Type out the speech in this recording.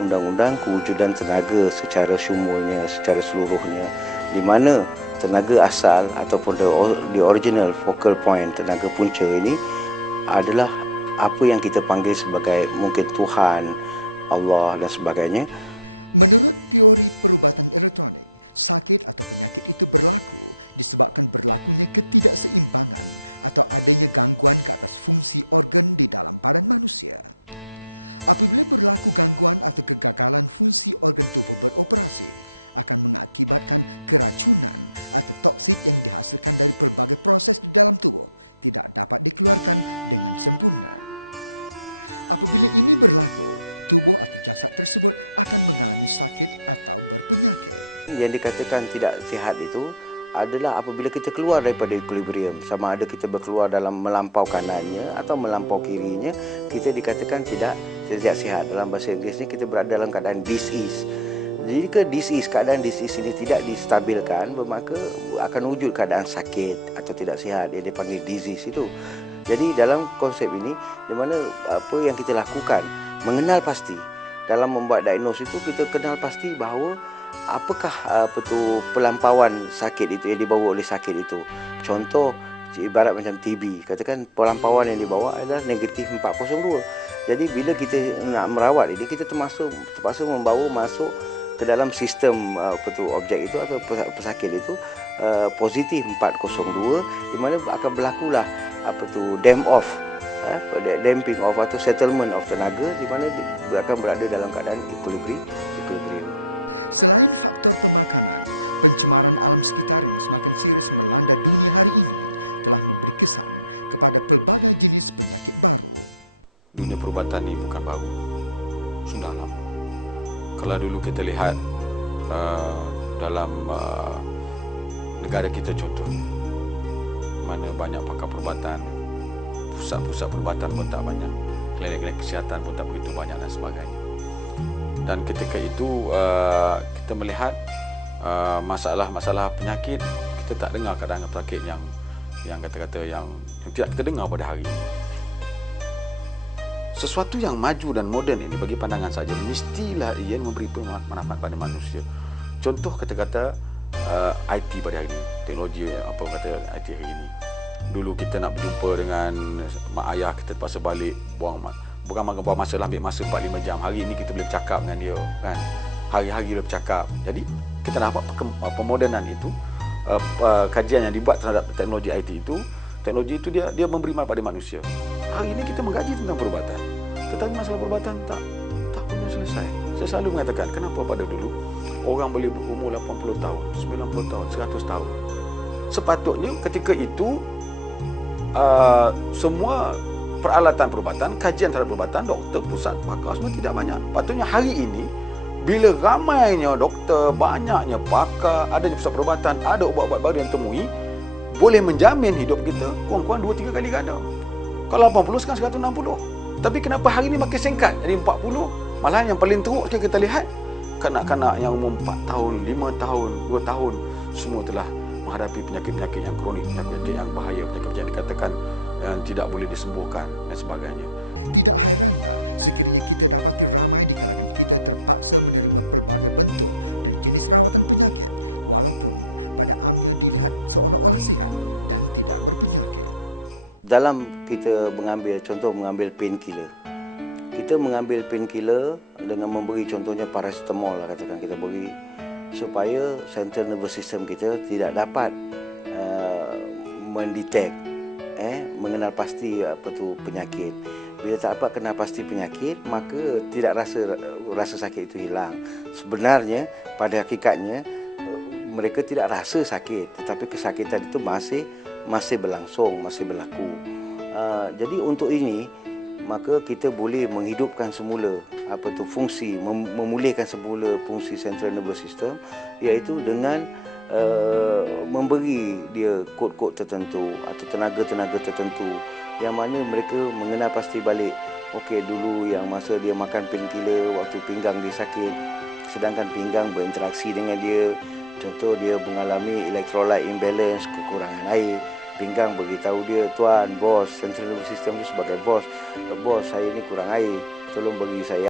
undang-undang kewujudan tenaga secara syumulnya, secara seluruhnya, di mana tenaga asal ataupun the original focal point, tenaga punca ini adalah apa yang kita panggil sebagai mungkin Tuhan, Allah dan sebagainya. Yang dikatakan tidak sihat itu adalah apabila kita keluar daripada equilibrium, sama ada kita berkeluar dalam melampau kanannya atau melampau kirinya, kita dikatakan tidak sihat. Dalam bahasa Inggeris ni kita berada dalam keadaan disease. Jika keadaan disease ini tidak distabilkan, bermaka akan wujud keadaan sakit atau tidak sihat, yang dipanggil disease itu. Jadi dalam konsep ini, di mana apa yang kita lakukan, mengenal pasti. Dalam membuat diagnosis itu, kita kenal pasti bahawa apakah pelampauan sakit itu yang dibawa oleh sakit itu. Contoh ibarat macam TB, katakan pelampauan yang dibawa adalah negatif 402. Jadi bila kita nak merawat ini, kita terpaksa membawa masuk ke dalam sistem objek itu atau pesakit itu positif 402, di mana akan berlakulah damping off atau settlement of tenaga, di mana dia akan berada dalam keadaan equilibrium. Dunia perubatan ni bukan baru, sudah lama. Kalau dulu kita lihat dalam negara kita contoh, mana banyak pakar perubatan, pusat-pusat perubatan pun tak banyak, klinik-klinik kesihatan pun tak begitu banyak dan sebagainya. Dan ketika itu kita melihat masalah-masalah penyakit, kita tak dengar kadang-kadang penyakit yang kata-kata yang tidak kita dengar pada hari ini. Sesuatu yang maju dan moden ini bagi pandangan saja mestilah ia memberi manfaat pada manusia. Contoh kata-kata IT pada hari ini, teknologi apa kata IT hari ini. Dulu kita nak berjumpa dengan mak ayah, kita terpaksa balik buang masa lah, ambil masa 4-5 jam. Hari ini kita boleh bercakap dengan dia kan. Hari-hari boleh bercakap. Jadi kita dapat pemodenan itu, kajian yang dibuat terhadap teknologi IT itu, teknologi itu dia memberi manfaat pada manusia. Hari ini kita mengkaji tentang perubatan, tetapi masalah perubatan tak punya selesai. Saya selalu mengatakan, kenapa pada dulu orang boleh berumur 80 tahun, 90 tahun, 100 tahun. Sepatutnya ketika itu semua peralatan perubatan, kajian terhadap perubatan, doktor, pusat, pakar semua tidak banyak. Patutnya hari ini bila ramainya doktor, banyaknya pakar, adanya pusat perubatan, ada ubat-ubat baru yang temui, boleh menjamin hidup kita kurang-kurang 2-3 kali ganda. Kalau 80 sekarang 160. Tapi kenapa hari ini makin singkat jadi 40? Malahan yang paling teruk kita lihat kanak-kanak yang umur 4 tahun, 5 tahun, 2 tahun semua telah menghadapi penyakit-penyakit yang kronik, penyakit yang bahaya, penyakit yang dikatakan yang tidak boleh disembuhkan dan sebagainya. Dalam kita mengambil painkiller, kita mengambil painkiller dengan memberi contohnya paracetamol lah, katakan kita beri supaya central nervous system kita tidak dapat mendetek, mengenal pasti penyakit. Bila tak dapat kenal pasti penyakit, maka tidak rasa sakit itu hilang. Sebenarnya pada hakikatnya mereka tidak rasa sakit, tetapi kesakitan itu masih berlangsung, masih berlaku. Jadi untuk ini, maka kita boleh menghidupkan semula fungsi, memulihkan semula fungsi central nervous system, iaitu dengan memberi dia kod-kod tertentu atau tenaga-tenaga tertentu yang mana mereka mengenal pasti balik. Okey, dulu yang masa dia makan painkiller waktu pinggang dia sakit, sedangkan pinggang berinteraksi dengan dia. Contoh dia mengalami electrolyte imbalance, kekurangan air. Pinggang beritahu dia, tuan, bos, central nervous system itu sebagai bos. Bos, saya ni kurang air, tolong bagi saya